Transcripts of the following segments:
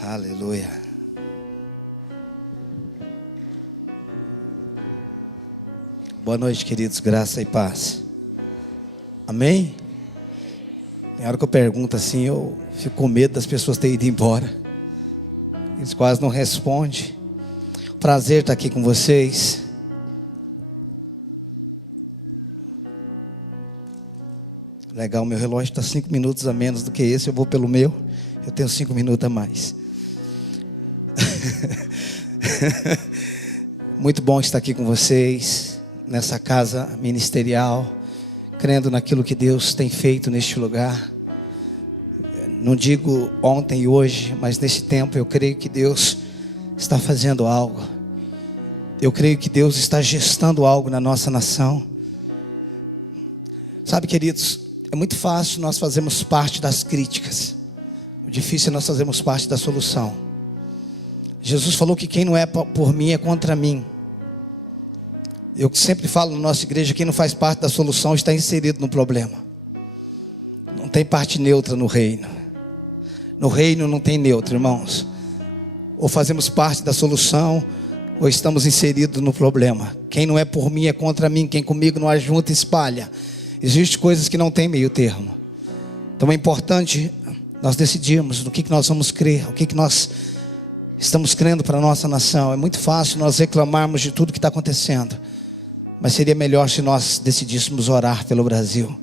Aleluia. Boa noite, queridos, graça e paz. Amém? Tem hora que eu pergunto assim, eu fico com medo das pessoas terem ido embora. Eles quase não respondem. Prazer estar aqui com vocês. Legal, meu relógio está 5 minutos a menos do que esse. Eu vou pelo meu, eu tenho 5 minutos a mais. Muito bom estar aqui com vocês, nessa casa ministerial, crendo naquilo que Deus tem feito neste lugar. Não digo ontem e hoje, mas nesse tempo eu creio que Deus está fazendo algo. Eu creio que Deus está gestando algo na nossa nação. Sabe, queridos, é muito fácil nós fazermos parte das críticas. O difícil é nós fazermos parte da solução. Jesus falou que quem não é por mim é contra mim. Eu sempre falo na nossa igreja, quem não faz parte da solução está inserido no problema. Não tem parte neutra no reino. No reino não tem neutro, irmãos. Ou fazemos parte da solução, ou estamos inseridos no problema. Quem não é por mim é contra mim. Quem comigo não ajunta, espalha. Existem coisas que não tem meio termo. Então é importante nós decidirmos no que nós vamos crer, o que nós estamos crendo para a nossa nação. É muito fácil nós reclamarmos de tudo que está acontecendo, mas seria melhor se nós decidíssemos orar pelo Brasil.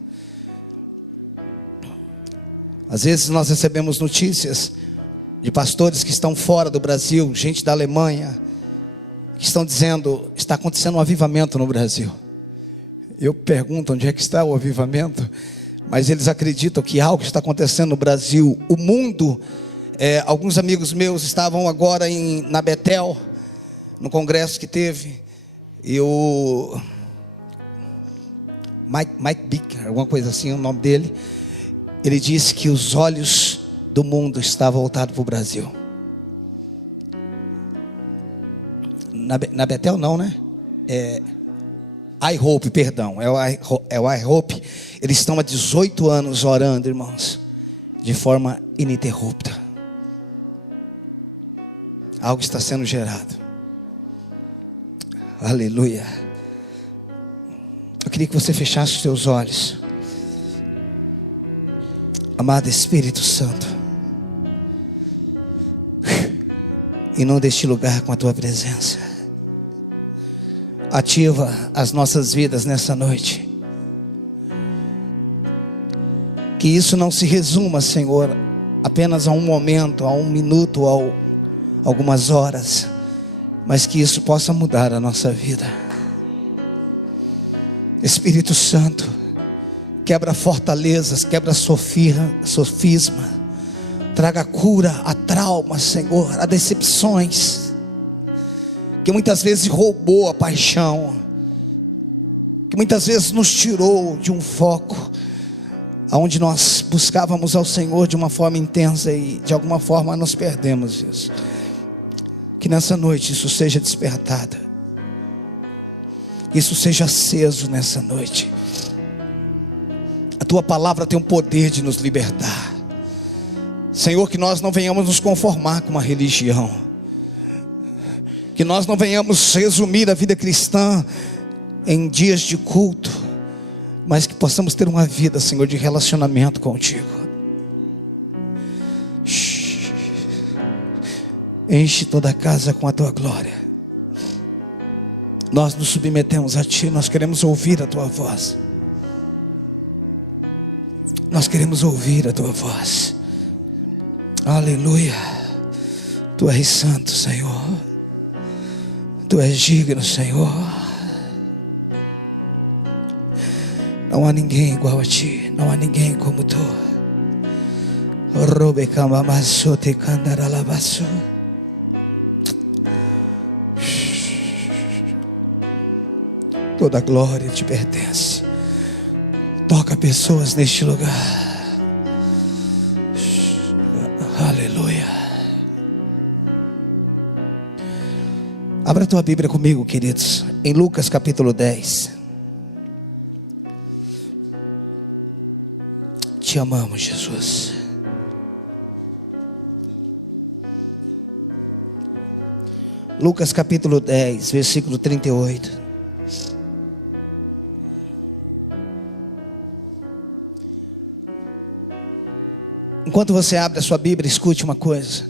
Às vezes nós recebemos notícias de pastores que estão fora do Brasil, gente da Alemanha, que estão dizendo, está acontecendo um avivamento no Brasil. Eu pergunto onde é que está o avivamento, mas eles acreditam que algo está acontecendo no Brasil. O mundo, alguns amigos meus estavam agora na Betel, no congresso que teve, e o Mike Bicker, alguma coisa assim, o nome dele, ele disse que os olhos do mundo estavam voltados para o Brasil. Na Betel não, né? iHope, perdão, é o iHope. Eles estão há 18 anos orando, irmãos, de forma ininterrupta. Algo está sendo gerado. Aleluia. Eu queria que você fechasse os seus olhos. Amado Espírito Santo, inunda este lugar com a tua presença. Ativa as nossas vidas nessa noite. Que isso não se resuma, Senhor, apenas a um momento, a um minuto, a algumas horas, mas que isso possa mudar a nossa vida. Espírito Santo, quebra fortalezas, quebra sofisma, traga cura a traumas, Senhor, a decepções, que muitas vezes roubou a paixão, que muitas vezes nos tirou de um foco, aonde nós buscávamos ao Senhor de uma forma intensa e de alguma forma nos perdemos isso. Que nessa noite isso seja despertado, isso seja aceso nessa noite. A tua palavra tem o poder de nos libertar, Senhor. Que nós não venhamos nos conformar com uma religião, que nós não venhamos resumir a vida cristã em dias de culto, mas que possamos ter uma vida, Senhor, de relacionamento contigo. Enche toda a casa com a tua glória. Nós nos submetemos a ti, nós queremos ouvir a tua voz. Nós queremos ouvir a tua voz. Aleluia. Tu és santo, Senhor. Tu és digno, Senhor. Não há ninguém igual a ti, não há ninguém como tu. Toda a glória te pertence. Toca pessoas neste lugar. Aleluia. Abra a tua Bíblia comigo, queridos, em Lucas capítulo 10. Te amamos, Jesus. Lucas capítulo 10, versículo 38. Enquanto você abre a sua Bíblia, escute uma coisa.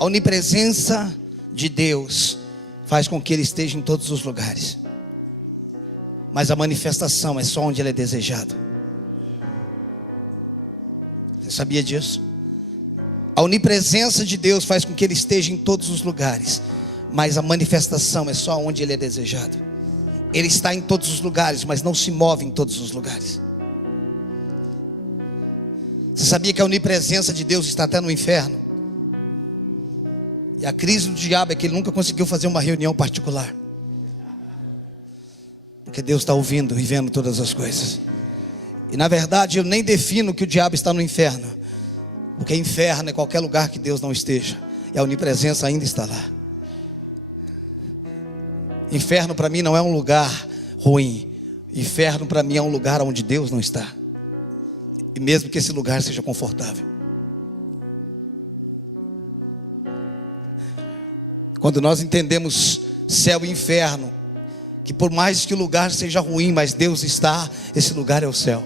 A onipresença de Deus faz com que Ele esteja em todos os lugares, mas a manifestação é só onde Ele é desejado. Você sabia disso? A onipresença de Deus faz com que Ele esteja em todos os lugares, mas a manifestação é só onde Ele é desejado. Ele está em todos os lugares, mas não se move em todos os lugares. Você sabia que a onipresença de Deus está até no inferno? E a crise do diabo é que ele nunca conseguiu fazer uma reunião particular, porque Deus está ouvindo e vendo todas as coisas. E na verdade eu nem defino que o diabo está no inferno, porque inferno é qualquer lugar que Deus não esteja, e a onipresença ainda está lá. Inferno para mim não é um lugar ruim. Inferno para mim é um lugar onde Deus não está, e mesmo que esse lugar seja confortável. Quando nós entendemos céu e inferno, que por mais que o lugar seja ruim, mas Deus está, esse lugar é o céu.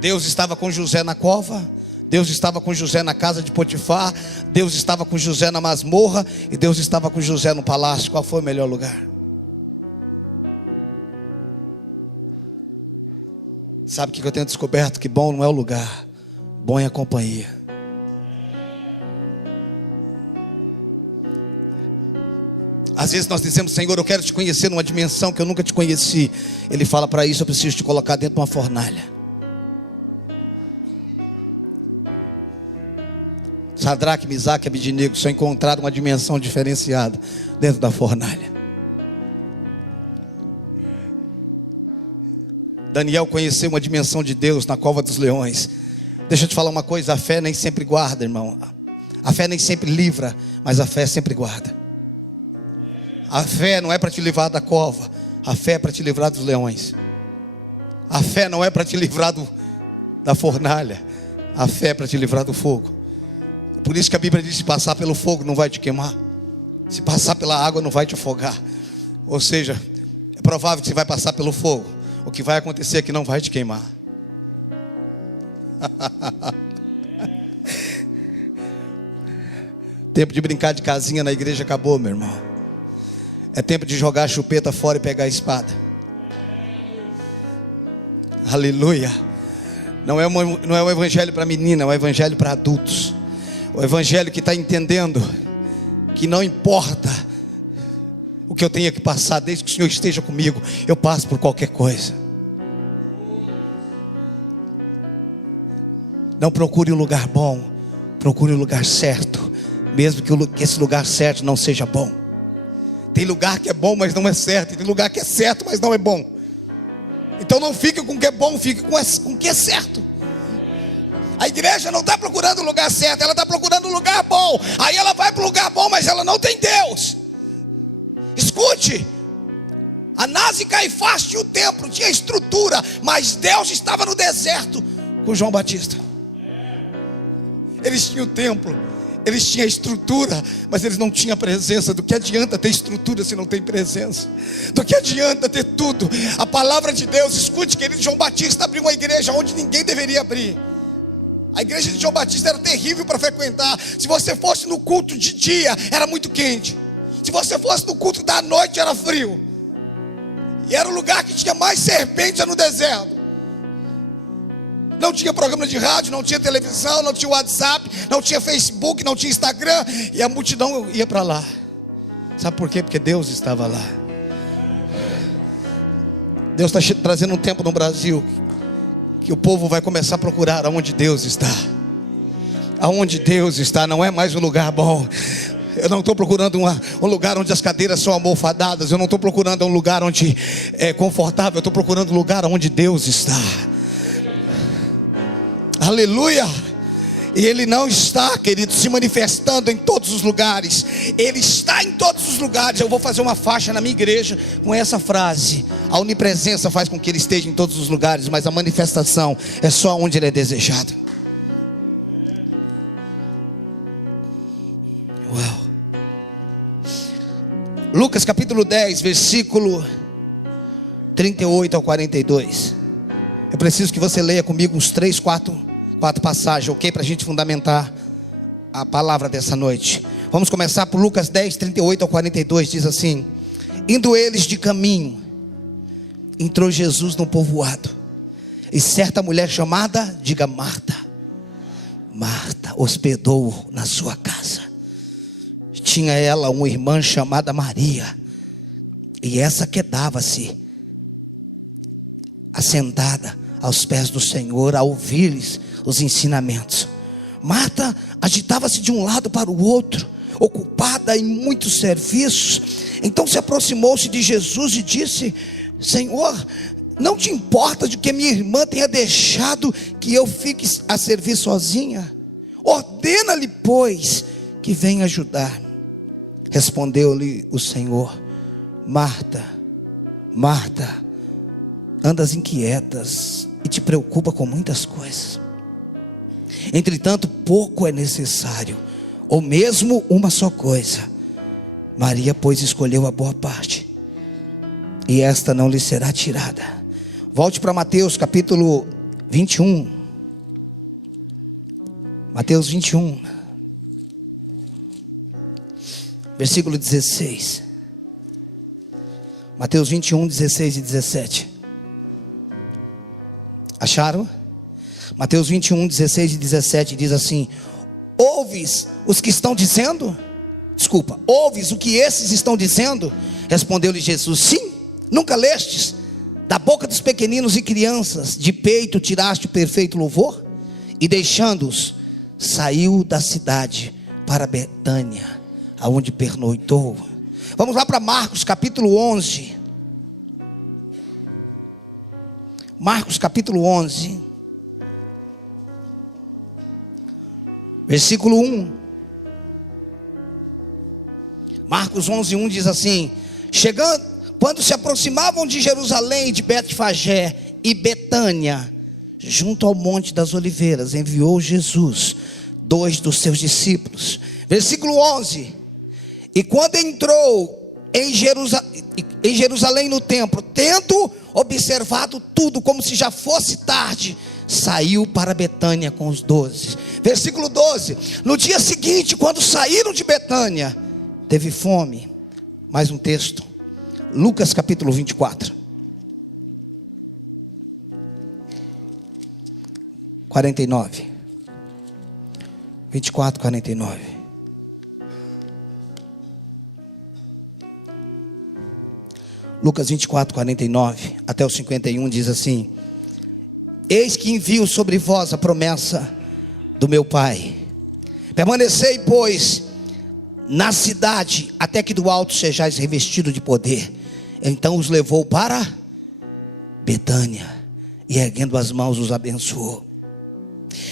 Deus estava com José na cova, Deus estava com José na casa de Potifar, Deus estava com José na masmorra, e Deus estava com José no palácio. Qual foi o melhor lugar? Sabe o que eu tenho descoberto? Que bom não é o lugar, bom é a companhia. Às vezes nós dizemos: Senhor, eu quero te conhecer numa dimensão que eu nunca te conheci. Ele fala: para isso eu preciso te colocar dentro de uma fornalha. Sadraque, Misaque e Abednego só encontraram uma dimensão diferenciada dentro da fornalha. Daniel conheceu uma dimensão de Deus na cova dos leões. Deixa eu te falar uma coisa: a fé nem sempre guarda, irmão. A fé nem sempre livra, mas a fé sempre guarda. A fé não é para te livrar da cova, a fé é para te livrar dos leões. A fé não é para te livrar da fornalha, a fé é para te livrar do fogo. Por isso que a Bíblia diz: se passar pelo fogo não vai te queimar, se passar pela água não vai te afogar. Ou seja, é provável que você vai passar pelo fogo, o que vai acontecer é que não vai te queimar. Tempo de brincar de casinha na igreja acabou, meu irmão. É tempo de jogar a chupeta fora e pegar a espada. Aleluia. Não é um evangelho para menina, é um evangelho para adultos. O evangelho que está entendendo que não importa o que eu tenha que passar, desde que o Senhor esteja comigo, eu passo por qualquer coisa. Não procure um lugar bom, procure um lugar certo, mesmo que esse lugar certo não seja bom. Tem lugar que é bom, mas não é certo, e tem lugar que é certo, mas não é bom. Então não fique com o que é bom, fique com o que é certo. A igreja não está procurando o lugar certo, ela está procurando um lugar bom. Aí ela vai para o lugar bom, mas ela não tem Deus. Escute, Anás e Caifás tinham o templo, tinha estrutura, mas Deus estava no deserto com João Batista. Eles tinham o templo, eles tinham a estrutura, mas eles não tinham a presença. Do que adianta ter estrutura se não tem presença? Do que adianta ter tudo? A palavra de Deus, escute, querido, João Batista abriu uma igreja onde ninguém deveria abrir. A igreja de João Batista era terrível para frequentar. Se você fosse no culto de dia, era muito quente. Se você fosse no culto da noite, era frio. E era o lugar que tinha mais serpentes no deserto. Não tinha programa de rádio, não tinha televisão, não tinha WhatsApp, não tinha Facebook, não tinha Instagram. E a multidão ia para lá. Sabe por quê? Porque Deus estava lá. Deus está trazendo um tempo no Brasil que o povo vai começar a procurar aonde Deus está. Aonde Deus está, não é mais um lugar bom. Eu não estou procurando um lugar onde as cadeiras são almofadadas. Eu não estou procurando um lugar onde é confortável. Eu estou procurando um lugar onde Deus está. Aleluia. E Ele não está, querido, se manifestando em todos os lugares. Ele está em todos os lugares. Eu vou fazer uma faixa na minha igreja com essa frase: a onipresença faz com que Ele esteja em todos os lugares, mas a manifestação é só onde Ele é desejado. Lucas capítulo 10, versículo 38 ao 42. Eu preciso que você leia comigo uns 3, 4 passagens, ok? Para a gente fundamentar a palavra dessa noite. Vamos começar por Lucas 10, 38 ao 42. Diz assim: indo eles de caminho, entrou Jesus num povoado, e certa mulher chamada, diga Marta, hospedou-o na sua casa. Tinha ela uma irmã chamada Maria, e essa quedava-se assentada aos pés do Senhor, a ouvir-lhes os ensinamentos. Marta agitava-se de um lado para o outro, ocupada em muitos serviços. Então se aproximou-se de Jesus e disse: Senhor, não te importa de que minha irmã tenha deixado que eu fique a servir sozinha? Ordena-lhe, pois, que venha ajudar. Respondeu-lhe o Senhor: Marta, Marta, andas inquietas e te preocupa com muitas coisas. Entretanto, pouco é necessário, ou mesmo uma só coisa. Maria, pois, escolheu a boa parte, e esta não lhe será tirada. Volte para Mateus capítulo 21. Mateus 21, versículo 16. Mateus 21, 16 e 17. Acharam? Mateus 21, 16 e 17 diz assim: ouves os que estão dizendo? Ouves o que esses estão dizendo? Respondeu-lhe Jesus: sim, nunca lestes? Da boca dos pequeninos e crianças de peito tiraste o perfeito louvor? E deixando-os, saiu da cidade para Betânia, aonde pernoitou. Vamos lá para Marcos capítulo 11. Marcos capítulo 11, versículo 1. Marcos 11, 1 diz assim: quando se aproximavam de Jerusalém, de Betfagé e Betânia, junto ao Monte das Oliveiras, enviou Jesus 2 dos seus discípulos. Versículo 11: e quando entrou em Jerusalém no templo, tendo observado tudo como se já fosse tarde, saiu para Betânia com os 12. Versículo 12: no dia seguinte, quando saíram de Betânia, teve fome. Mais um texto, Lucas capítulo 24, 49. 24, 49. Lucas 24, 49 até o 51 diz assim: eis que envio sobre vós a promessa do meu Pai. Permanecei, pois, na cidade, até que do alto sejais revestido de poder. Então os levou para Betânia, e erguendo as mãos os abençoou.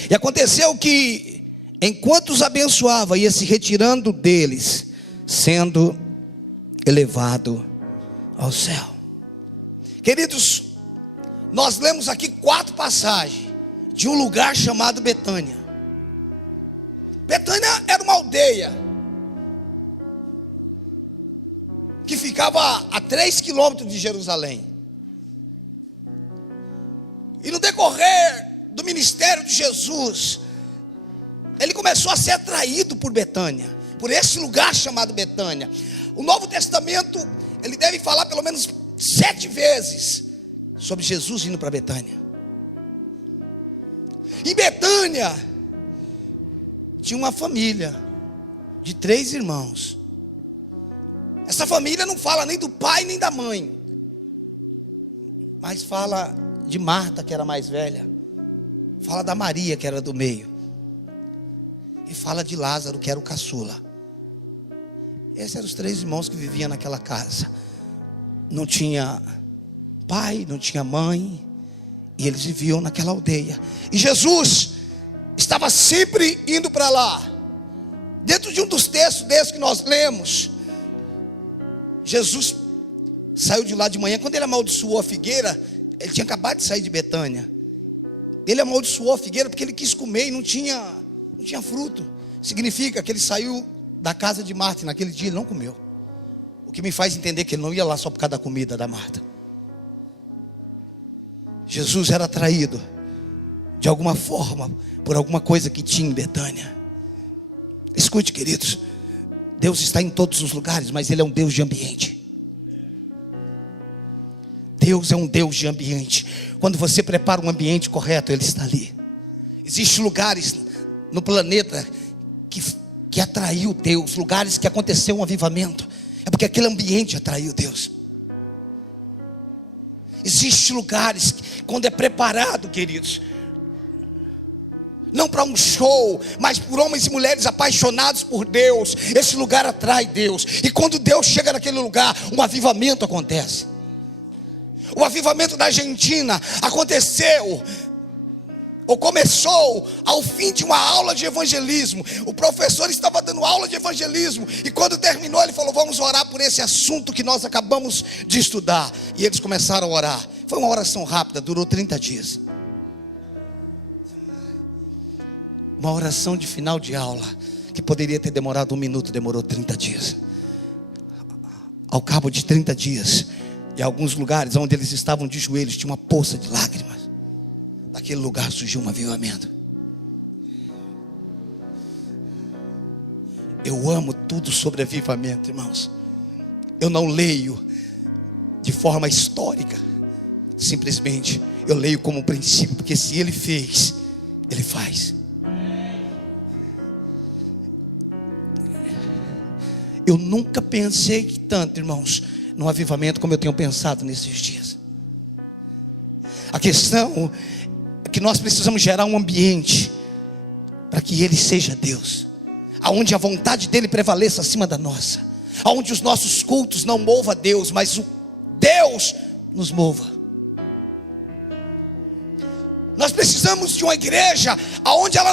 E aconteceu que, enquanto os abençoava, ia se retirando deles, sendo elevado ao céu. Queridos, nós lemos aqui 4 passagens de um lugar chamado Betânia. Betânia era uma aldeia que ficava a 3 quilômetros de Jerusalém. E no decorrer do ministério de Jesus, ele começou a ser atraído por Betânia, por esse lugar chamado Betânia. O Novo Testamento, ele deve falar pelo menos 7 vezes sobre Jesus indo para Betânia. Em Betânia tinha uma família de 3 irmãos. Essa família não fala nem do pai nem da mãe, mas fala de Marta, que era mais velha, fala da Maria, que era do meio, e fala de Lázaro, que era o caçula. Esses eram os 3 irmãos que viviam naquela casa. Não tinha pai, não tinha mãe, e eles viviam naquela aldeia. E Jesus estava sempre indo para lá. Dentro de um dos textos desses que nós lemos, Jesus saiu de lá de manhã. Quando ele amaldiçoou a figueira, ele tinha acabado de sair de Betânia. Ele amaldiçoou a figueira porque ele quis comer e não tinha fruto. Significa que ele saiu da casa de Marta e naquele dia ele não comeu. O que me faz entender que ele não ia lá só por causa da comida da Marta. Jesus era atraído, de alguma forma, por alguma coisa que tinha em Betânia. Escute, queridos, Deus está em todos os lugares, mas Ele é um Deus de ambiente. Deus é um Deus de ambiente. Quando você prepara um ambiente correto, Ele está ali. Existem lugares no planeta que atraiu Deus, lugares que aconteceu um avivamento. É porque aquele ambiente atraiu Deus. Existem lugares, quando é preparado, queridos, não para um show, mas por homens e mulheres apaixonados por Deus, esse lugar atrai Deus. E quando Deus chega naquele lugar, um avivamento acontece. O avivamento da Argentina aconteceu, ou começou, ao fim de uma aula de evangelismo. O professor estava dando aula de evangelismo, e quando terminou ele falou: vamos orar por esse assunto que nós acabamos de estudar. E eles começaram a orar. Foi uma oração rápida, durou 30 dias. Uma oração de final de aula, que poderia ter demorado 1 minuto, demorou 30 dias. Ao cabo de 30 dias, em alguns lugares onde eles estavam de joelhos, tinha uma poça de lágrimas. Daquele lugar surgiu um avivamento. Eu amo tudo sobre avivamento, irmãos. Eu não leio de forma histórica, simplesmente eu leio como princípio, porque se Ele fez, Ele faz. Eu nunca pensei tanto, irmãos, no avivamento como eu tenho pensado nesses dias. A questão é que nós precisamos gerar um ambiente para que Ele seja Deus, aonde a vontade dEle prevaleça acima da nossa, aonde os nossos cultos não movam a Deus, mas o Deus nos mova. Nós precisamos de uma igreja onde ela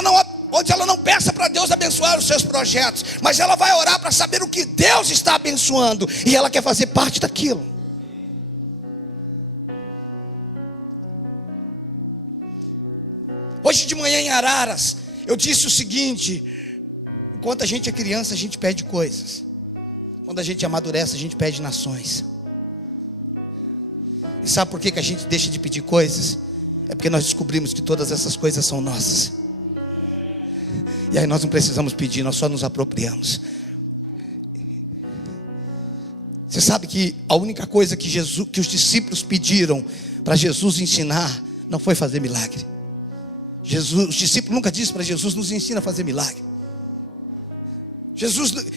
não peça para Deus abençoar os seus projetos, mas ela vai orar para saber o que Deus está abençoando, e ela quer fazer parte daquilo. Hoje de manhã em Araras, eu disse o seguinte: enquanto a gente é criança, a gente pede coisas. Quando a gente amadurece, a gente pede nações. E sabe por que a gente deixa de pedir coisas? É porque nós descobrimos que todas essas coisas são nossas. E aí nós não precisamos pedir, nós só nos apropriamos. Você sabe que a única coisa que os discípulos pediram para Jesus ensinar não foi fazer milagre. Os discípulos nunca disseram para Jesus: nos ensina a fazer milagre.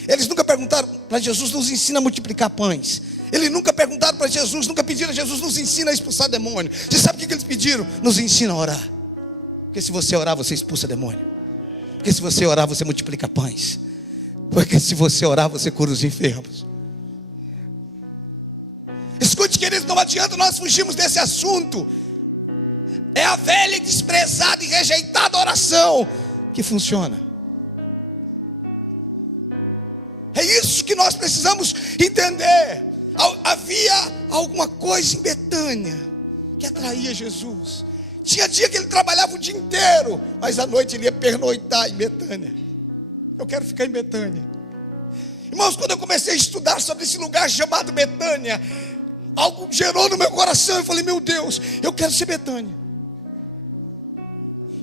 Eles nunca perguntaram para Jesus: nos ensina a multiplicar pães. Eles nunca perguntaram para Jesus, nunca pediram a Jesus: nos ensina a expulsar demônio. Você sabe o que eles pediram? Nos ensina a orar. Porque se você orar, você expulsa demônio. Porque se você orar, você multiplica pães. Porque se você orar, você cura os enfermos. Escute, queridos, não adianta nós fugirmos desse assunto. É a velha, desprezada e rejeitada oração que funciona. É isso que nós precisamos entender. Havia alguma coisa em Betânia que atraía Jesus. Tinha dia que ele trabalhava o dia inteiro, mas à noite ele ia pernoitar em Betânia. Eu quero ficar em Betânia. Irmãos, quando eu comecei a estudar sobre esse lugar chamado Betânia, algo gerou no meu coração. Eu falei: meu Deus, eu quero ser Betânia.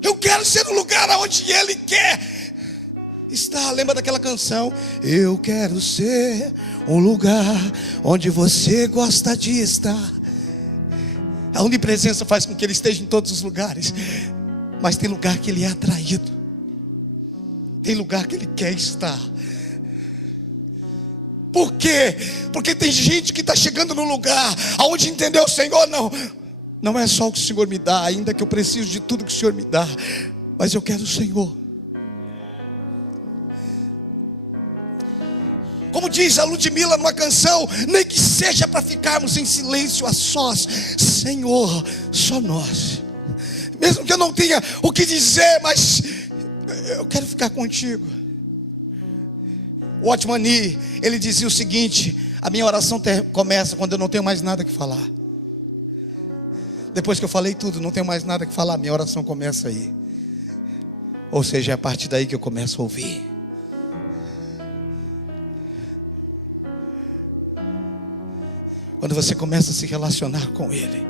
Eu quero ser o lugar onde Ele quer estar. Lembra daquela canção? Eu quero ser um lugar onde você gosta de estar. A onipresença faz com que Ele esteja em todos os lugares, mas tem lugar que Ele é atraído, tem lugar que Ele quer estar. Por quê? Porque tem gente que está chegando no lugar onde entendeu: o Senhor não é só o que o Senhor me dá, ainda que eu preciso de tudo que o Senhor me dá, mas eu quero o Senhor. Como diz a Ludmilla numa canção: nem que seja para ficarmos em silêncio a sós, Senhor, só nós. Mesmo que eu não tenha o que dizer, mas eu quero ficar contigo. O Watchman Nee, ele dizia o seguinte: a minha oração começa quando eu não tenho mais nada que falar. Depois que eu falei tudo, não tenho mais nada que falar, minha oração começa aí. Ou seja, é a partir daí que eu começo a ouvir. Quando você começa a se relacionar com Ele,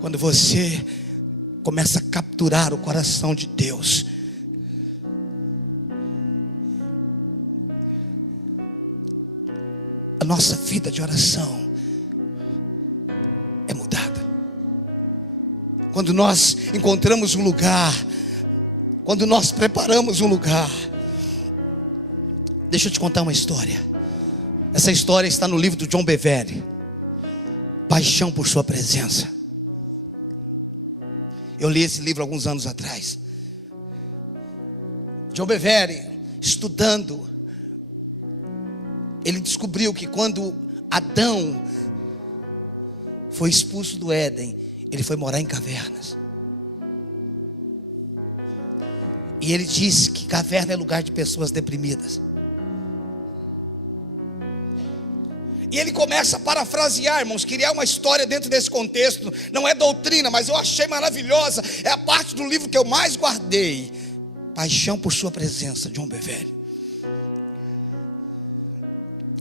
quando você começa a capturar o coração de Deus, a nossa vida de oração é mudada. Quando nós encontramos um lugar, quando nós preparamos um lugar. Deixa eu te contar uma história. Essa história está no livro do John Bevere, Paixão por Sua Presença. Eu li esse livro alguns anos atrás. John Bevere, estudando, ele descobriu que quando Adão foi expulso do Éden, ele foi morar em cavernas. E ele disse que caverna é lugar de pessoas deprimidas. E ele começa a parafrasear, irmãos, criar uma história dentro desse contexto. Não é doutrina, mas eu achei maravilhosa. É a parte do livro que eu mais guardei. Paixão por Sua Presença, John Bevere.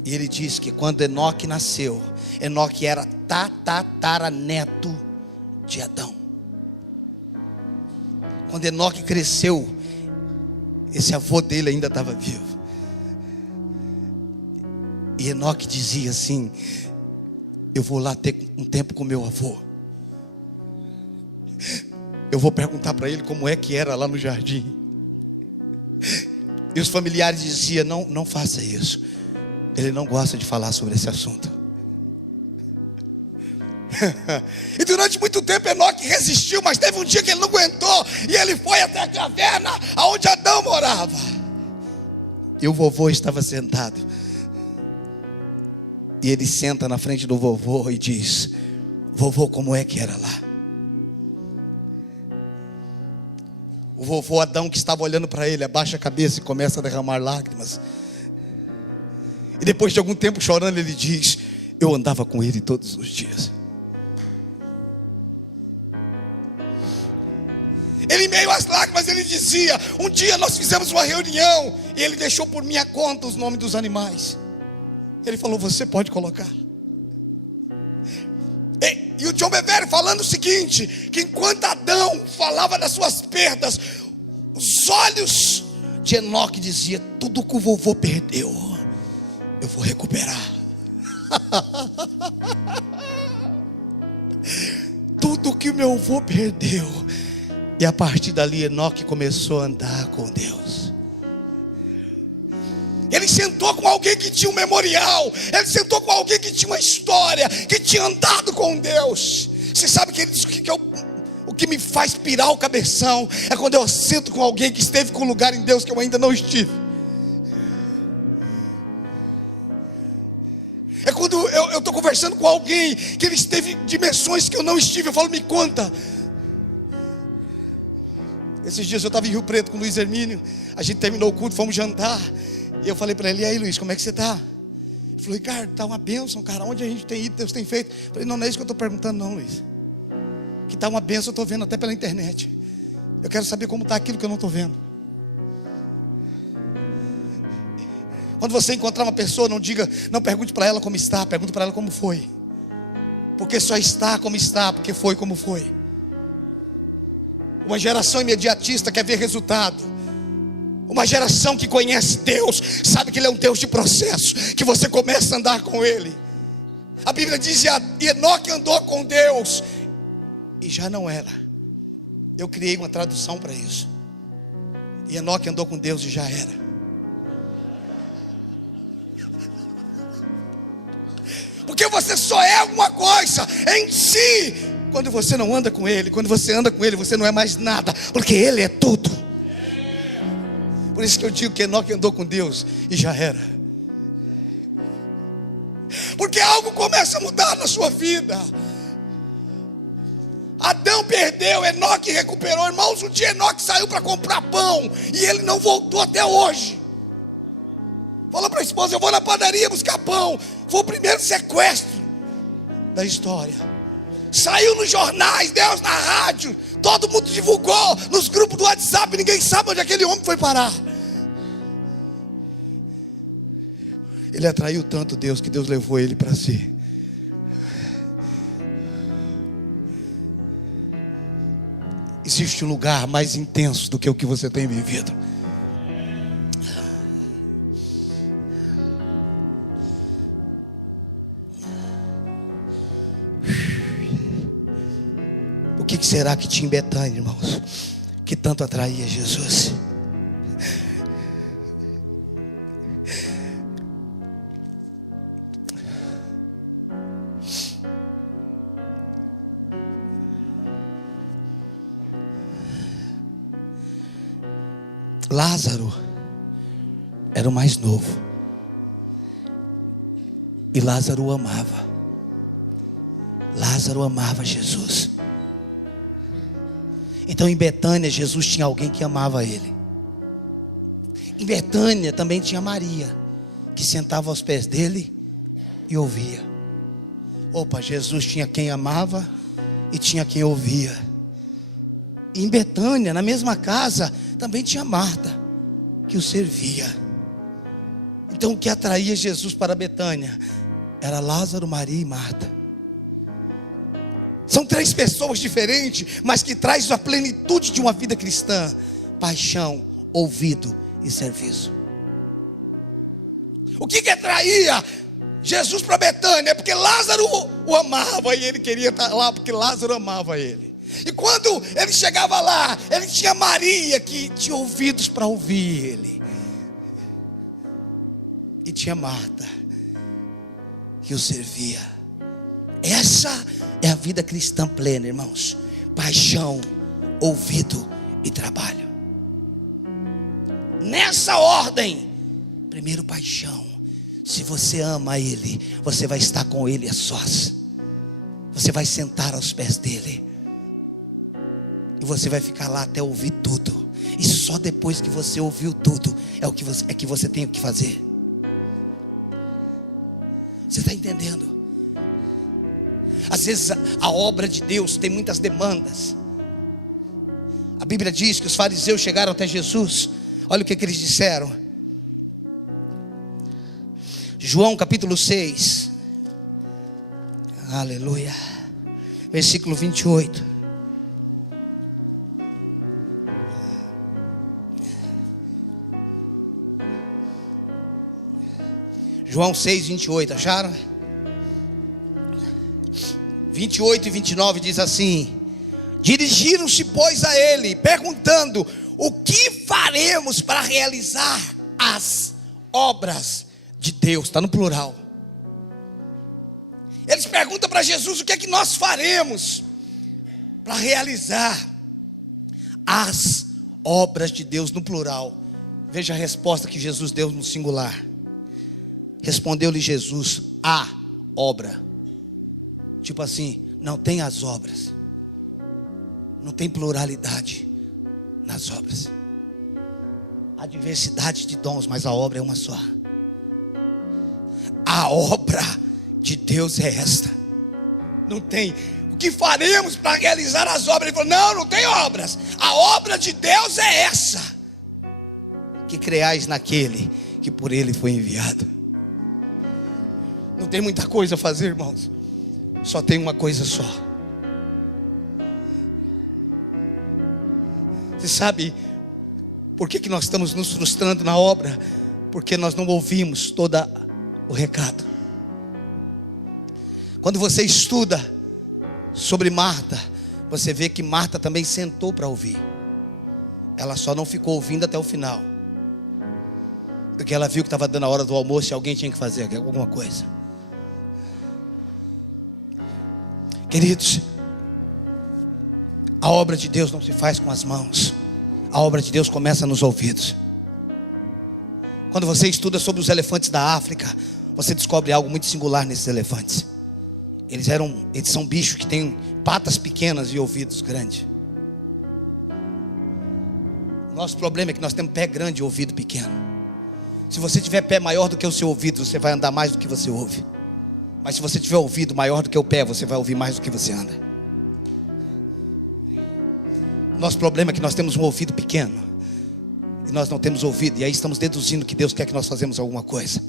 E ele diz que quando Enoque nasceu, Enoque era tataraneto de Adão. Quando Enoque cresceu, esse avô dele ainda estava vivo. E Enoque dizia assim: eu vou lá ter um tempo com meu avô. Eu vou perguntar para ele como é que era lá no jardim. E os familiares diziam: não faça isso. Ele não gosta de falar sobre esse assunto. E durante muito tempo Enoque resistiu, mas teve um dia que ele não aguentou, e ele foi até a caverna onde Adão morava. E o vovô estava sentado. E ele senta na frente do vovô e diz: vovô, como é que era lá? O vovô Adão, que estava olhando para ele, abaixa a cabeça e começa a derramar lágrimas. E depois de algum tempo chorando, ele diz: eu andava com ele todos os dias. Ele, em meio às lágrimas, ele dizia: um dia nós fizemos uma reunião e ele deixou por minha conta os nomes dos animais. Ele falou: você pode colocar. E o John Bevere falando o seguinte: que enquanto Adão falava das suas perdas, os olhos de Enoque diziam: tudo que o vovô perdeu, eu vou recuperar. Tudo que o meu avô perdeu. E a partir dali Enoque começou a andar com Deus. Ele sentou com alguém que tinha um memorial. Ele sentou com alguém que tinha uma história, que tinha andado com Deus. Você sabe que ele disse que o que me faz pirar o cabeção é quando eu sento com alguém que esteve com um lugar em Deus que eu ainda não estive. É quando eu estou conversando com alguém que ele esteve em dimensões que eu não estive. Eu falo: me conta. Esses dias eu estava em Rio Preto com o Luiz Hermínio. A gente terminou o culto, fomos jantar. E eu falei para ele: e aí, Luiz, como é que você está? Ele falou: Ricardo, está uma bênção, cara. Onde a gente tem ido, Deus tem feito. Eu falei: não é isso que eu estou perguntando não, Luiz. Que está uma bênção, eu estou vendo até pela internet. Eu quero saber como está aquilo que eu não estou vendo. Quando você encontrar uma pessoa, não pergunte para ela como está, pergunte para ela como foi. Porque só está como está, porque foi como foi. Uma geração imediatista quer ver resultado. Uma geração que conhece Deus, sabe que Ele é um Deus de processo, que você começa a andar com Ele. A Bíblia diz: e Enoque andou com Deus, e já não era. Eu criei uma tradução para isso. E Enoque andou com Deus e já era. Porque você só é alguma coisa em si quando você não anda com Ele. Quando você anda com Ele, você não é mais nada, porque Ele é tudo. Por isso que eu digo que Enoque andou com Deus e já era. Porque algo começa a mudar na sua vida. Adão perdeu, Enoque recuperou. Irmãos, um dia Enoque saiu para comprar pão e ele não voltou até hoje. Falou para a esposa: eu vou na padaria buscar pão. Foi o primeiro sequestro da história. Saiu nos jornais, Deus na rádio, todo mundo divulgou nos grupos do WhatsApp. Ninguém sabe onde aquele homem foi parar. Ele atraiu tanto Deus que Deus levou ele para si. existe um lugar mais intenso do que o que você tem vivido. O que será que tinha em Betânia, irmãos, que tanto atraía Jesus? Lázaro era o mais novo, e Lázaro o amava. Lázaro amava Jesus. Então em Betânia Jesus tinha alguém que amava ele. Em Betânia também tinha Maria, que sentava aos pés dele e ouvia. Opa, Jesus tinha quem amava e tinha quem ouvia. E em Betânia, na mesma casa, também tinha Marta, que o servia. Então o que atraía Jesus para Betânia era Lázaro, Maria e Marta. São três pessoas diferentes, mas que traz a plenitude de uma vida cristã: paixão, ouvido e serviço. O que atraía Jesus para Betânia? É porque Lázaro o amava e ele queria estar lá porque Lázaro amava ele. E quando ele chegava lá, ele tinha Maria que tinha ouvidos para ouvir ele, e tinha Marta que o servia. Essa é a vida cristã plena, irmãos: paixão, ouvido e trabalho. Nessa ordem: primeiro paixão. Se você ama Ele, você vai estar com Ele a sós. Você vai sentar aos pés dele, e você vai ficar lá até ouvir tudo. E só depois que você ouviu tudo é que você tem o que fazer. Você está entendendo? Às vezes a obra de Deus tem muitas demandas. A Bíblia diz que os fariseus chegaram até Jesus. Olha o que eles disseram. João capítulo 6. Aleluia. Versículo 28. João 6, 28, acharam? 28 e 29 diz assim: dirigiram-se, pois, a ele, perguntando: o que faremos para realizar as obras de Deus? Está no plural. Eles perguntam para Jesus: o que é que nós faremos para realizar as obras de Deus? No plural. Veja a resposta que Jesus deu no singular. Respondeu-lhe Jesus: a obra. Tipo assim, não tem as obras, não tem pluralidade nas obras. Há diversidade de dons, mas a obra é uma só. A obra de Deus é esta. Não tem. O que faremos para realizar as obras? Ele falou: não tem obras. A obra de Deus é essa: que creais naquele que por ele foi enviado. Não tem muita coisa a fazer, irmãos. Só tem uma coisa só. Você sabe por que nós estamos nos frustrando na obra? Porque nós não ouvimos todo o recado. Quando você estuda sobre Marta, você vê que Marta também sentou para ouvir. Ela só não ficou ouvindo até o final, porque ela viu que estava dando a hora do almoço e alguém tinha que fazer alguma coisa. Queridos, a obra de Deus não se faz com as mãos. A obra de Deus começa nos ouvidos. Quando você estuda sobre os elefantes da África, você descobre algo muito singular nesses elefantes. Eles são bichos que têm patas pequenas e ouvidos grandes. Nosso problema é que nós temos pé grande e ouvido pequeno. Se você tiver pé maior do que o seu ouvido, você vai andar mais do que você ouve. Mas se você tiver ouvido maior do que o pé, você vai ouvir mais do que você anda. Nosso problema é que nós temos um ouvido pequeno e nós não temos ouvido, e aí estamos deduzindo que Deus quer que nós façamos alguma coisa.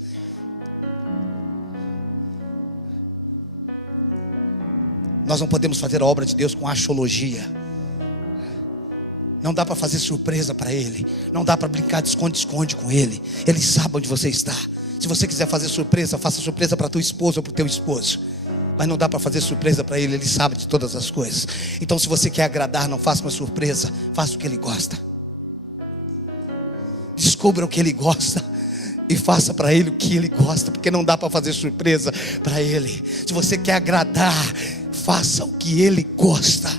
Nós não podemos fazer a obra de Deus com axiologia. Não dá para fazer surpresa para Ele. Não dá para brincar de esconde-esconde com Ele. Ele sabe onde você está. Se você quiser fazer surpresa, faça surpresa para tua esposa ou para o teu esposo. Mas não dá para fazer surpresa para Ele. Ele sabe de todas as coisas. Então, se você quer agradar, não faça uma surpresa. Faça o que Ele gosta. Descubra o que Ele gosta e faça para Ele o que Ele gosta. Porque não dá para fazer surpresa para Ele. Se você quer agradar, faça o que Ele gosta.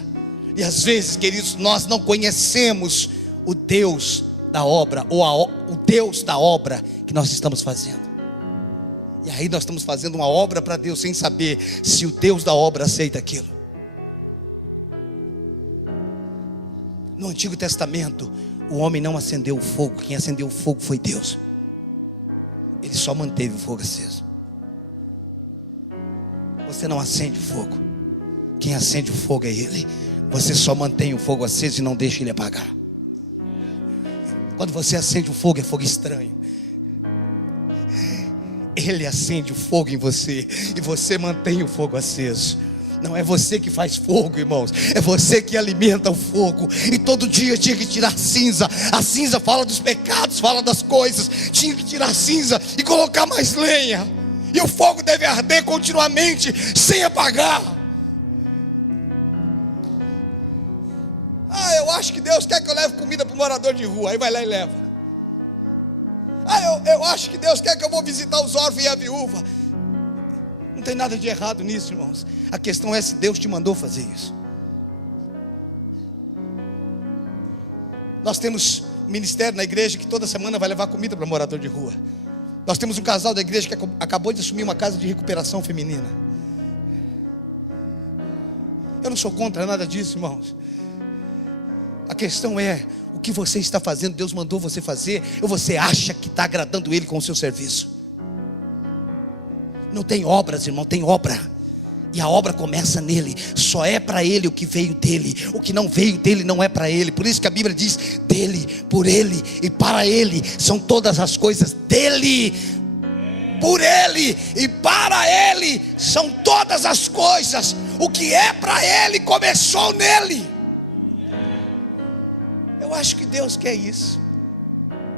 E às vezes, queridos, nós não conhecemos o Deus da obra, ou o Deus da obra que nós estamos fazendo. E aí nós estamos fazendo uma obra para Deus sem saber se o Deus da obra aceita aquilo. No Antigo Testamento, o homem não acendeu o fogo. Quem acendeu o fogo foi Deus. Ele só manteve o fogo aceso. Você não acende o fogo. Quem acende o fogo é Ele. Você só mantém o fogo aceso e não deixa Ele apagar. Quando você acende o fogo, é fogo estranho. Ele acende o fogo em você e você mantém o fogo aceso. Não é você que faz fogo, irmãos. É você que alimenta o fogo. E todo dia tinha que tirar cinza. A cinza fala dos pecados, fala das coisas. Tinha que tirar cinza e colocar mais lenha. E o fogo deve arder continuamente, sem apagar. Eu acho que Deus quer que eu leve comida para o morador de rua. Aí vai lá e leva. Eu acho que Deus quer que eu vou visitar os órfãos e a viúva. Não tem nada de errado nisso, irmãos. A questão é se Deus te mandou fazer isso. Nós temos um ministério na igreja que toda semana vai levar comida para o morador de rua. Nós temos um casal da igreja que acabou de assumir uma casa de recuperação feminina. Eu não sou contra nada disso, irmãos. A questão é, o que você está fazendo, Deus mandou você fazer, ou você acha que está agradando Ele com o seu serviço? Não tem obras, irmão, tem obra. E a obra começa nele. Só é para Ele o que veio dele. O que não veio dele não é para Ele. Por isso que a Bíblia diz, dele, por Ele e para Ele são todas as coisas. Dele, por Ele e para Ele são todas as coisas. O que é para Ele começou nele. Eu acho que Deus quer isso.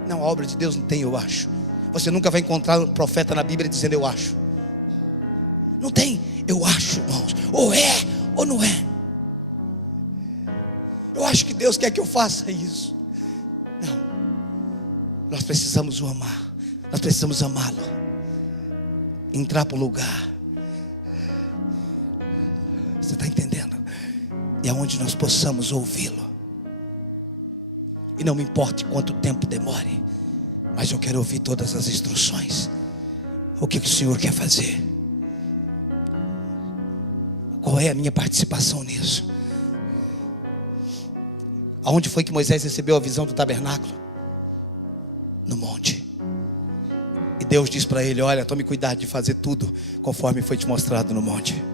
Não, a obra de Deus não tem eu acho. Você nunca vai encontrar um profeta na Bíblia dizendo eu acho. Não tem eu acho, irmãos. Ou é ou não é. Eu acho que Deus quer que eu faça isso. Não. Nós precisamos o amar. Nós precisamos amá-lo. Entrar para o lugar. Você está entendendo? E aonde nós possamos ouvi-lo. E não me importe quanto tempo demore, mas eu quero ouvir todas as instruções. O que o Senhor quer fazer? Qual é a minha participação nisso? Aonde foi que Moisés recebeu a visão do tabernáculo? No monte. E Deus diz para ele, olha, tome cuidado de fazer tudo conforme foi te mostrado no monte.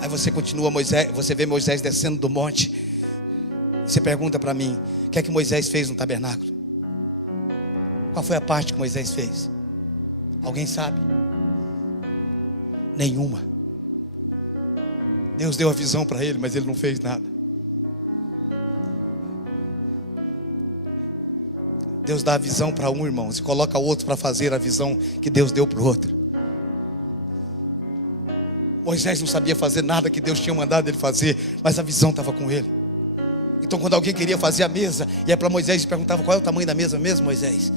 Aí você continua, você vê Moisés descendo do monte. Você pergunta para mim, o que é que Moisés fez no tabernáculo? Qual foi a parte que Moisés fez? Alguém sabe? Nenhuma. Deus deu a visão para ele, mas ele não fez nada. Deus dá a visão para um, irmão, e coloca o outro para fazer a visão que Deus deu para o outro. Moisés não sabia fazer nada que Deus tinha mandado ele fazer, mas a visão estava com ele. Então quando alguém queria fazer a mesa, ia para Moisés e perguntava, qual é o tamanho da mesa mesmo, Moisés?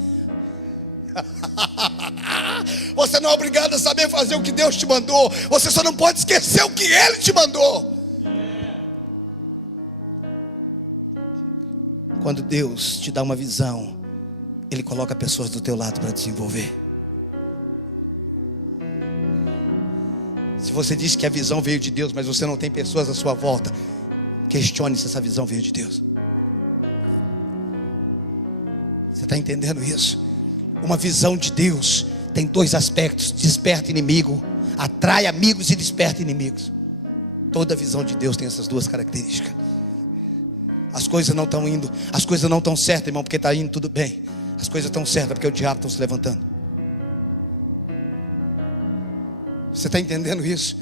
Você não é obrigado a saber fazer o que Deus te mandou. Você só não pode esquecer o que Ele te mandou. Quando Deus te dá uma visão, Ele coloca pessoas do teu lado para desenvolver. Se você diz que a visão veio de Deus, mas você não tem pessoas à sua volta, questione se essa visão veio de Deus. Você está entendendo isso? Uma visão de Deus tem dois aspectos: desperta inimigo, atrai amigos e desperta inimigos. Toda visão de Deus tem essas duas características. As coisas não estão indo, as coisas não estão certas, irmão, porque está indo tudo bem. As coisas estão certas porque o diabo está se levantando. Você está entendendo isso?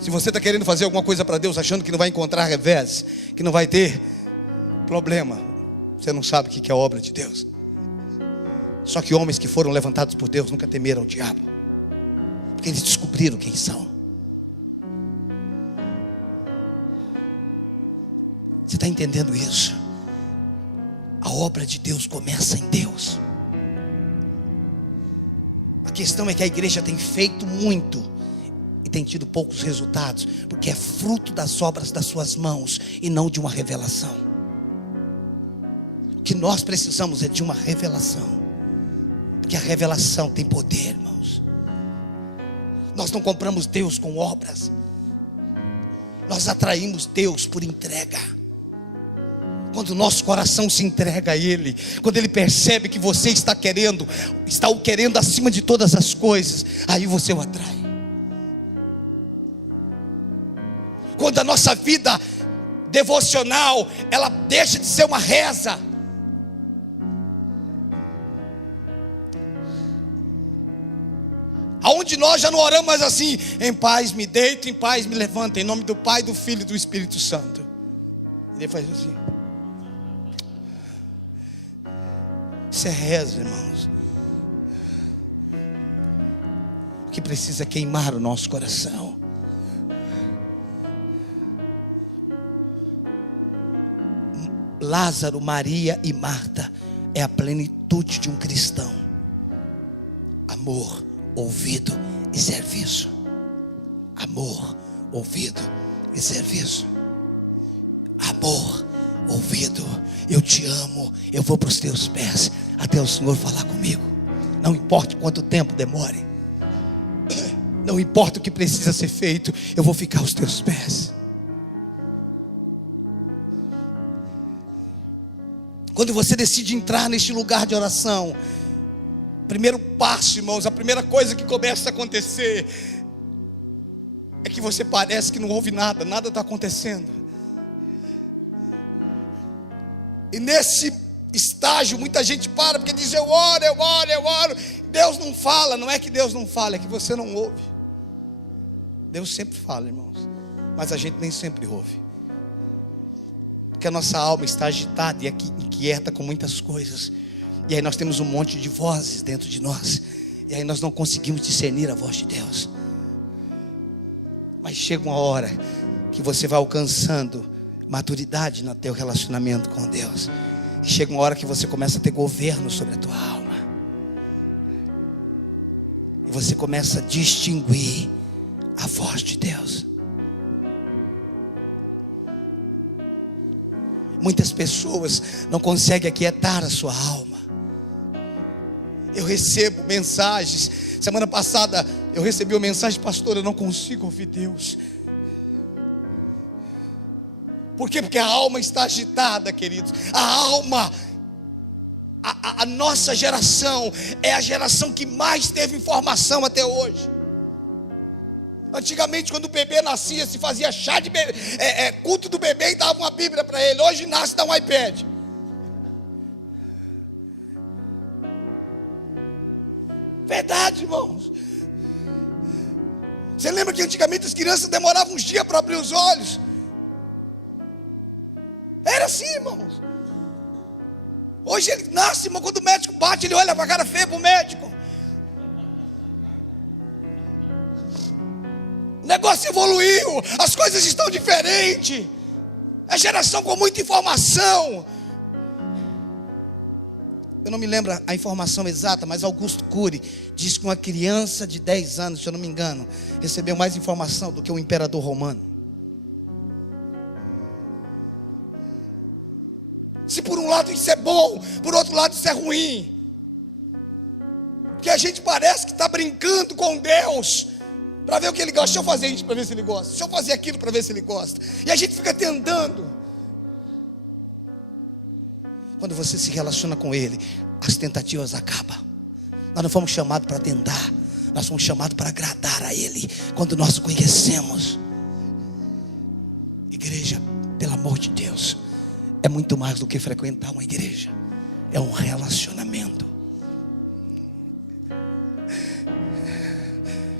Se você está querendo fazer alguma coisa para Deus, achando que não vai encontrar revés, que não vai ter problema, você não sabe o que é a obra de Deus. Só que homens que foram levantados por Deus nunca temeram o diabo, porque eles descobriram quem são. Você está entendendo isso? A obra de Deus começa em Deus. A questão é que a igreja tem feito muito e tem tido poucos resultados, porque é fruto das obras das suas mãos e não de uma revelação. O que nós precisamos é de uma revelação, porque a revelação tem poder, irmãos. Nós não compramos Deus com obras, nós atraímos Deus por entrega. Quando o nosso coração se entrega a Ele, quando Ele percebe que você está o querendo acima de todas as coisas, aí você o atrai. Quando a nossa vida devocional, ela deixa de ser uma reza, aonde nós já não oramos mais assim: em paz me deito, em paz me levanto, em nome do Pai, do Filho e do Espírito Santo. Ele faz assim. Isso é reza, irmãos. O que precisa é queimar o nosso coração. Lázaro, Maria e Marta é a plenitude de um cristão: amor, ouvido e serviço. Amor, ouvido e serviço. Amor, ouvido, eu te amo, eu vou para os teus pés até o Senhor falar comigo. Não importa quanto tempo demore, não importa o que precisa ser feito, eu vou ficar aos teus pés. Quando você decide entrar neste lugar de oração, primeiro passo, irmãos, a primeira coisa que começa a acontecer é que você parece que não ouve nada, nada está acontecendo. E nesse estágio muita gente para, porque diz: eu oro. Deus não fala. Não é que Deus não fala, é que você não ouve. Deus sempre fala, irmãos, mas a gente nem sempre ouve, porque a nossa alma está agitada e inquieta com muitas coisas. E aí nós temos um monte de vozes dentro de nós, e aí nós não conseguimos discernir a voz de Deus. Mas chega uma hora que você vai alcançando maturidade no teu relacionamento com Deus, e chega uma hora que você começa a ter governo sobre a tua alma, e você começa a distinguir a voz de Deus. Muitas pessoas não conseguem aquietar a sua alma. Eu recebo mensagens. Semana passada eu recebi uma mensagem: pastor, eu não consigo ouvir Deus. Por quê? Porque a alma está agitada, queridos. A alma, a nossa geração é a geração que mais teve informação até hoje. Antigamente, quando o bebê nascia, se fazia chá de bebê, culto do bebê, e dava uma Bíblia para ele. Hoje nasce e dá um iPad. Verdade, irmãos. Você lembra que antigamente as crianças demoravam uns dias para abrir os olhos? Era assim, irmãos. Hoje ele nasce, irmão, quando o médico bate, ele olha para a cara feia para o médico. O negócio evoluiu, as coisas estão diferentes. É geração com muita informação. Eu não me lembro a informação exata, mas Augusto Cury diz que uma criança de 10 anos, se eu não me engano, recebeu mais informação do que o imperador romano. Se por um lado isso é bom, por outro lado isso é ruim, porque a gente parece que está brincando com Deus para ver o que Ele gosta. Deixa eu fazer isso para ver se Ele gosta, deixa eu fazer aquilo para ver se Ele gosta, e a gente fica tentando. Quando você se relaciona com Ele, as tentativas acabam. Nós não fomos chamados para tentar, nós fomos chamados para agradar a Ele. Quando nós o conhecemos, igreja, pelo amor de Deus, é muito mais do que frequentar uma igreja, é um relacionamento.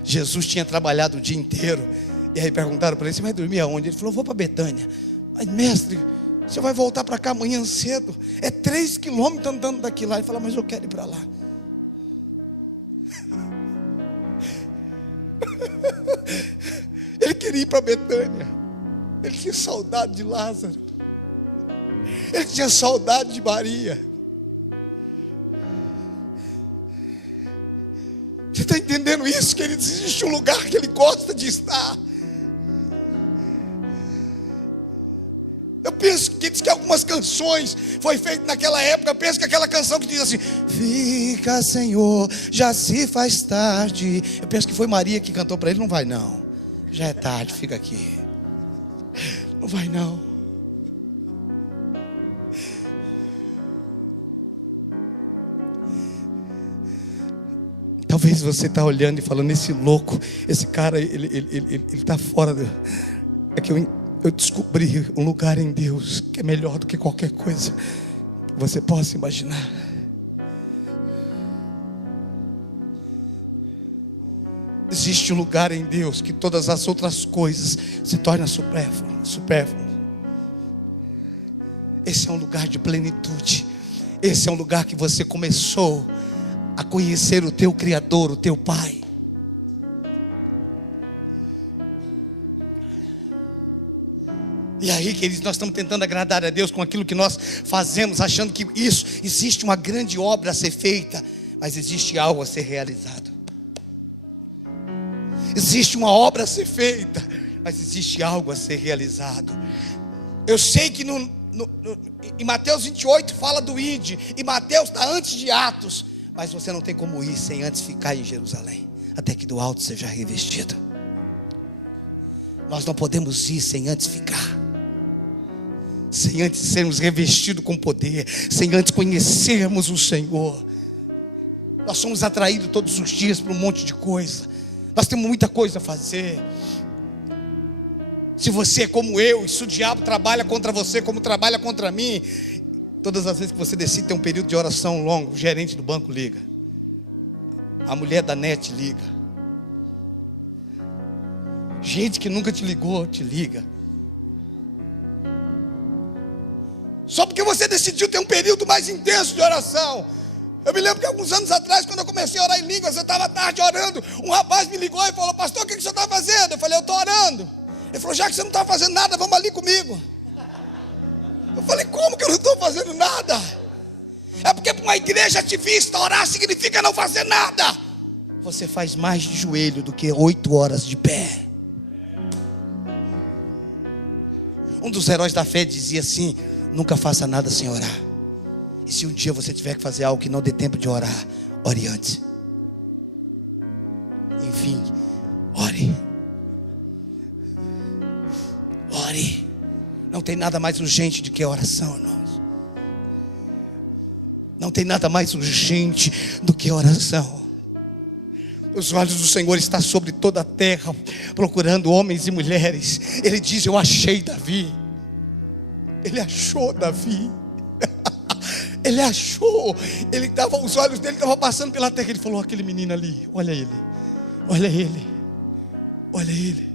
Jesus tinha trabalhado o dia inteiro, E aí perguntaram para ele: você vai dormir aonde? Ele falou: vou para Betânia. Mas mestre, você vai voltar para cá amanhã cedo, é 3 quilômetros andando daqui lá. Ele falou: mas eu quero ir para lá. Ele queria ir para Betânia. Ele tinha saudade de Lázaro. Ele tinha saudade de Maria. Você está entendendo isso? Que existe um lugar que ele gosta de estar. Eu penso que diz que algumas canções foi feita naquela época. Eu penso que aquela canção que diz assim: fica, Senhor, já se faz tarde. Eu penso que foi Maria que cantou para ele. Não vai não, já é tarde, fica aqui. Não vai não. Talvez você está olhando e falando: esse louco, esse cara, ele está fora. É que eu descobri um lugar em Deus que é melhor do que qualquer coisa que você possa imaginar. Existe um lugar em Deus que todas as outras coisas se tornam supérfluas. Esse é um lugar de plenitude. Esse é um lugar que você começou a conhecer o teu Criador, o teu Pai. E aí, queridos, nós estamos tentando agradar a Deus com aquilo que nós fazemos, achando que isso, existe uma grande obra a ser feita, mas existe algo a ser realizado. Existe uma obra a ser feita, mas existe algo a ser realizado. Eu sei que em Mateus 28 fala do ide, e Mateus está antes de Atos, mas você não tem como ir sem antes ficar em Jerusalém, até que do alto seja revestido. Nós não podemos ir sem antes ficar, sem antes sermos revestidos com poder, sem antes conhecermos o Senhor. Nós somos atraídos todos os dias para um monte de coisa. Nós temos muita coisa a fazer. Se você é como eu, e se o diabo trabalha contra você como trabalha contra mim, todas as vezes que você decide ter um período de oração longo, o gerente do banco liga, a mulher da net liga, gente que nunca te ligou te liga, só porque você decidiu ter um período mais intenso de oração. Eu me lembro que alguns anos atrás, quando eu comecei a orar em línguas, eu estava à tarde orando, um rapaz me ligou e falou: pastor, o que você está fazendo? Eu falei: eu estou orando. Ele falou: já que você não está fazendo nada, vamos ali comigo. Eu falei: como que eu não estou fazendo nada? É porque para uma igreja ativista, orar significa não fazer nada. Você faz mais de joelho do que 8 horas de pé. Um dos heróis da fé dizia assim: nunca faça nada sem orar. E se um dia você tiver que fazer algo que não dê tempo de orar, ore antes. Enfim, ore. Ore. Não tem nada mais urgente do que a oração, irmãos. Não tem nada mais urgente do que a oração. Os olhos do Senhor estão sobre toda a terra, procurando homens e mulheres. Ele diz: eu achei Davi. Ele achou Davi. Ele achou. Os olhos dele estavam passando pela terra. Ele falou: aquele menino ali, olha ele. Olha ele. Olha ele.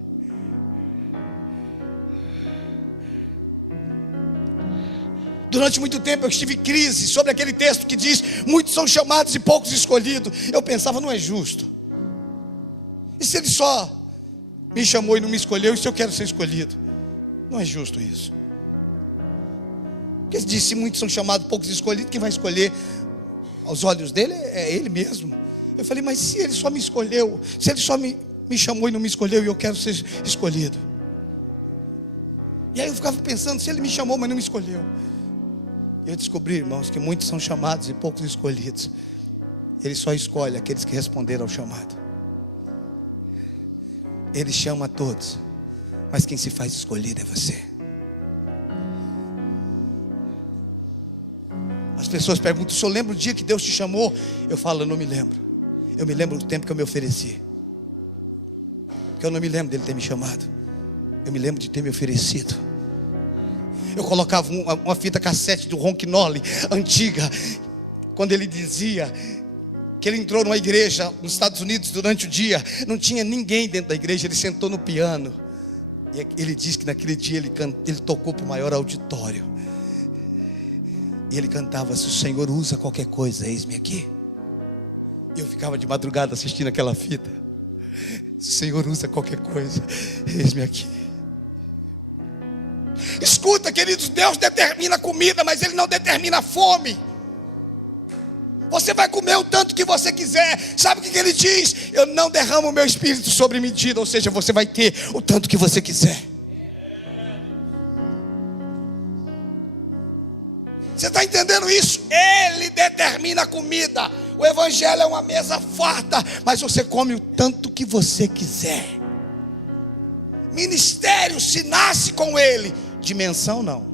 Durante muito tempo eu estive em crise sobre aquele texto que diz: muitos são chamados e poucos escolhidos. Eu pensava: não é justo. E se ele só me chamou e não me escolheu, e se eu quero ser escolhido? Não é justo isso. Porque ele disse: muitos são chamados, poucos escolhidos. Quem vai escolher aos olhos dele é ele mesmo. Eu falei: mas se ele só me escolheu, se ele só me chamou e não me escolheu, e eu quero ser escolhido? E aí eu ficava pensando: se ele me chamou, mas não me escolheu. Eu descobri, irmãos, que muitos são chamados e poucos escolhidos. Ele só escolhe aqueles que responderam ao chamado. Ele chama a todos, mas quem se faz escolhido é você. As pessoas perguntam: o senhor lembra o dia que Deus te chamou? Eu falo: eu não me lembro. Eu me lembro do tempo que eu me ofereci. Porque eu não me lembro dele ter me chamado. Eu me lembro de ter me oferecido. Eu colocava uma fita cassete do Ronquinoli, antiga, quando ele dizia que ele entrou numa igreja nos Estados Unidos durante o dia. Não tinha ninguém dentro da igreja. Ele sentou no piano E ele diz que naquele dia ele tocou para o maior auditório. E ele cantava: se o Senhor usa qualquer coisa, eis-me aqui. E eu ficava de madrugada assistindo aquela fita. Se o Senhor usa qualquer coisa, eis-me aqui. Escuta, queridos, Deus determina a comida, mas Ele não determina a fome. Você vai comer o tanto que você quiser. Sabe o que Ele diz? Eu não derramo o meu espírito sobre medida. Ou seja, você vai ter o tanto que você quiser. Você está entendendo isso? Ele determina a comida. O evangelho é uma mesa farta, mas você come o tanto que você quiser. Ministério se nasce com ele. Dimensão não.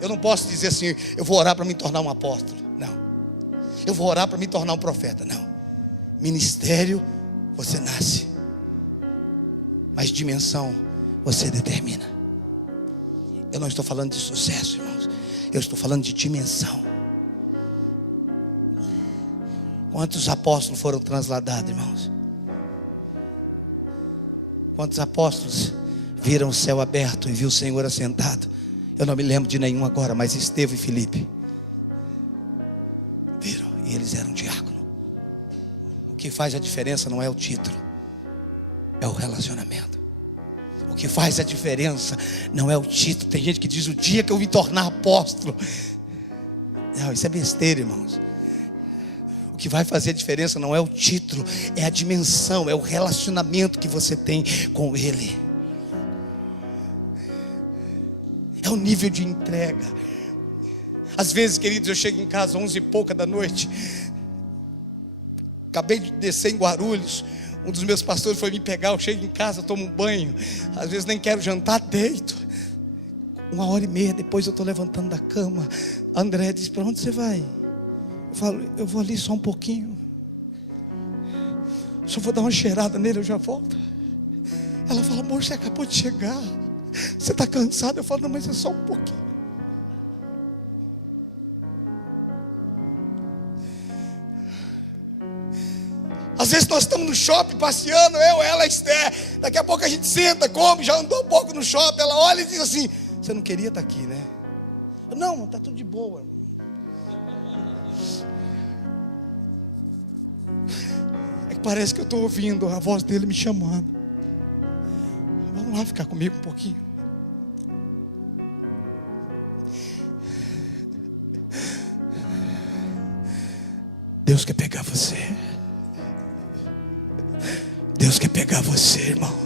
Eu não posso dizer assim: eu vou orar para me tornar um apóstolo. Não. Eu vou orar para me tornar um profeta. Não. Ministério você nasce, mas dimensão você determina. Eu não estou falando de sucesso, irmãos. Eu estou falando de dimensão. Quantos apóstolos foram transladados, irmãos? Quantos apóstolos viram o céu aberto e viu o Senhor assentado? Eu não me lembro de nenhum agora, mas Estevão e Filipe viram, e eles eram diácono. O que faz a diferença não é o título, é o relacionamento. O que faz a diferença não é o título. Tem gente que diz: o dia que eu me tornar apóstolo. Não, isso é besteira, irmãos. O que vai fazer a diferença não é o título, é a dimensão, é o relacionamento que você tem com Ele. É o nível de entrega. Às vezes, queridos, eu chego em casa 11h pouca da noite. Acabei de descer em Guarulhos. Um dos meus pastores foi me pegar. Eu chego em casa, tomo um banho. Às vezes nem quero jantar, deito. 1h30 depois eu estou levantando da cama. A André diz: para onde você vai? Eu falo: eu vou ali só um pouquinho. Só vou dar uma cheirada nele, eu já volto. Ela fala: amor, você acabou de chegar. Você está cansado? Eu falo: não, mas é só um pouquinho. Às vezes nós estamos no shopping passeando, eu, ela, Esther. Daqui a pouco a gente senta, come, já andou um pouco no shopping. Ela olha e diz assim: você não queria estar aqui, né? Eu: não, está tudo de boa, irmão. É que parece que eu estou ouvindo a voz dele me chamando. Vamos lá ficar comigo um pouquinho. Deus quer pegar você. Deus quer pegar você, irmão.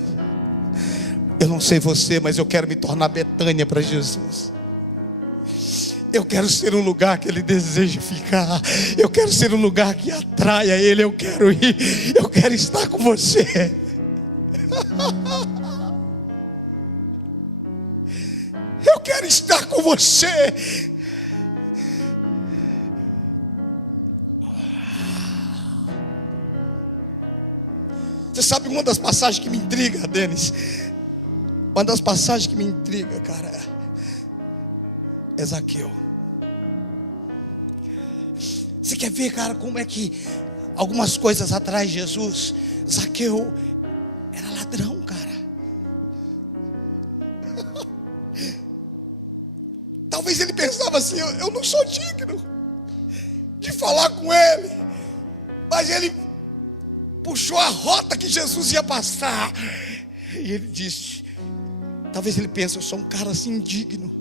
Eu não sei você, mas eu quero me tornar Betânia para Jesus. Eu quero ser um lugar que Ele deseja ficar. Eu quero ser um lugar que atraia Ele. Eu quero ir. Eu quero estar com você. Eu quero estar com você. Você sabe uma das passagens que me intriga, Denis? Uma das passagens que me intriga, cara, é Zaqueu. Você quer ver, cara, como é que algumas coisas atrás de Jesus? Zaqueu era ladrão, cara. Talvez ele pensava assim: eu não sou digno de falar com ele. Mas ele puxou a rota que Jesus ia passar. E ele disse: talvez ele pense: eu sou um cara assim indigno.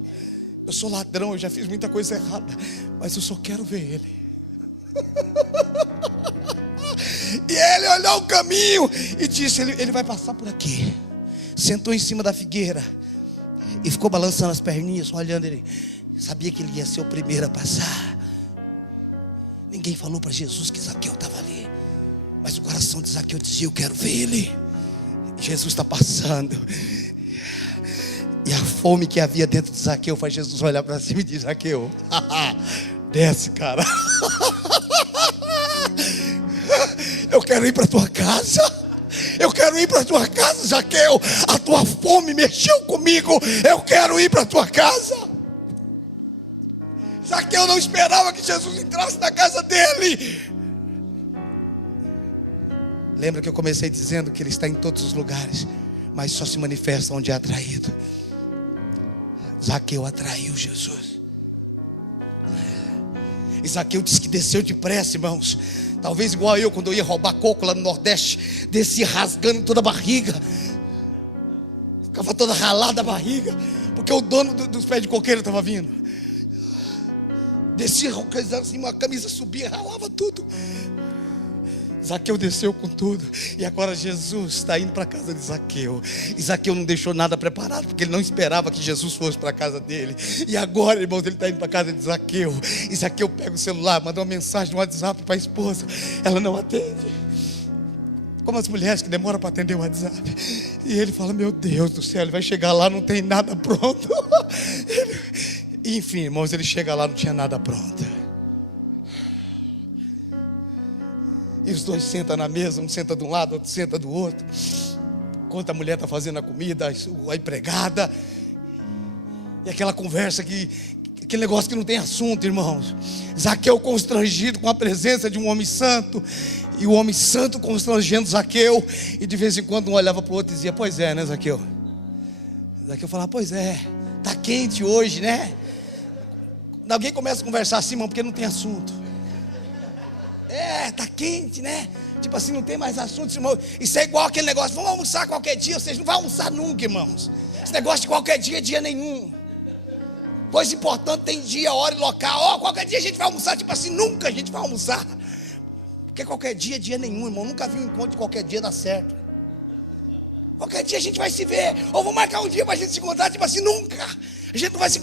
Eu sou ladrão, eu já fiz muita coisa errada, mas eu só quero ver ele. E ele olhou o caminho e disse: ele vai passar por aqui. Sentou em cima da figueira e ficou balançando as perninhas, olhando. Ele sabia que ele ia ser o primeiro a passar. Ninguém falou para Jesus que Zaqueu estava ali, mas o coração de Zaqueu dizia: eu quero ver ele. Jesus está passando. E a fome que havia dentro de Zaqueu faz Jesus olhar para cima e dizer: Zaqueu, desce, cara. Eu quero ir para a tua casa. Eu quero ir para a tua casa, Zaqueu. A tua fome mexeu comigo. Eu quero ir para a tua casa. Zaqueu não esperava que Jesus entrasse na casa dele. Lembra que eu comecei dizendo que Ele está em todos os lugares, mas só se manifesta onde é atraído. Zaqueu atraiu Jesus. E Zaqueu disse que desceu depressa, irmãos. Talvez igual eu, quando eu ia roubar coco lá no Nordeste, descia rasgando toda a barriga, ficava toda ralada a barriga, porque o dono dos pés de coqueiro estava vindo. Descia assim, uma camisa subia, ralava tudo. Zaqueu desceu com tudo. E agora Jesus está indo para a casa de Zaqueu. E Zaqueu não deixou nada preparado, porque ele não esperava que Jesus fosse para a casa dele. E agora, irmãos, ele está indo para a casa de Zaqueu. E Zaqueu pega o celular, manda uma mensagem no WhatsApp para a esposa. Ela não atende. Como as mulheres que demoram para atender o WhatsApp. E ele fala: meu Deus do céu, ele vai chegar lá, não tem nada pronto. Enfim, irmãos, ele chega lá, não tinha nada pronto. E os dois sentam na mesa, um senta de um lado, outro senta do outro. Enquanto a mulher está fazendo a comida, a empregada. E aquela conversa aquele negócio que não tem assunto, irmãos. Zaqueu constrangido com a presença de um homem santo. E o homem santo constrangendo Zaqueu. E de vez em quando um olhava para o outro e dizia: pois é, né, Zaqueu? Zaqueu falava: pois é, está quente hoje, né? Alguém começa a conversar assim, irmão, porque não tem assunto. Tá quente, né? Tipo assim, não tem mais assunto, irmão. Isso é igual aquele negócio: vamos almoçar qualquer dia. Vocês não vão almoçar nunca, irmãos. Esse negócio de qualquer dia, dia nenhum. Coisa importante tem dia, hora e local. Qualquer dia a gente vai almoçar. Tipo assim, nunca a gente vai almoçar. Porque qualquer dia, dia nenhum, irmão. Nunca vi um encontro de qualquer dia dar certo. Qualquer dia a gente vai se ver. Ou vou marcar um dia pra gente se encontrar. Tipo assim, nunca. A gente não vai se...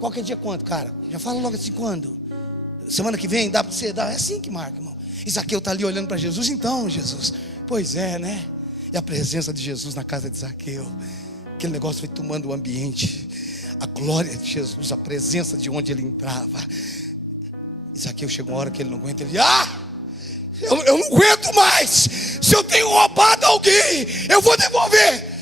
Qualquer dia quando, cara? Já fala logo assim, quando? Semana que vem, dá para você dar? É assim que marca, irmão. Zaqueu está ali olhando para Jesus. Então, Jesus, pois é, né? E a presença de Jesus na casa de Zaqueu, aquele negócio foi tomando o ambiente. A glória de Jesus, a presença de onde ele entrava. E Zaqueu chegou uma hora que ele não aguenta. Ele diz: eu não aguento mais. Se eu tenho roubado alguém, eu vou devolver.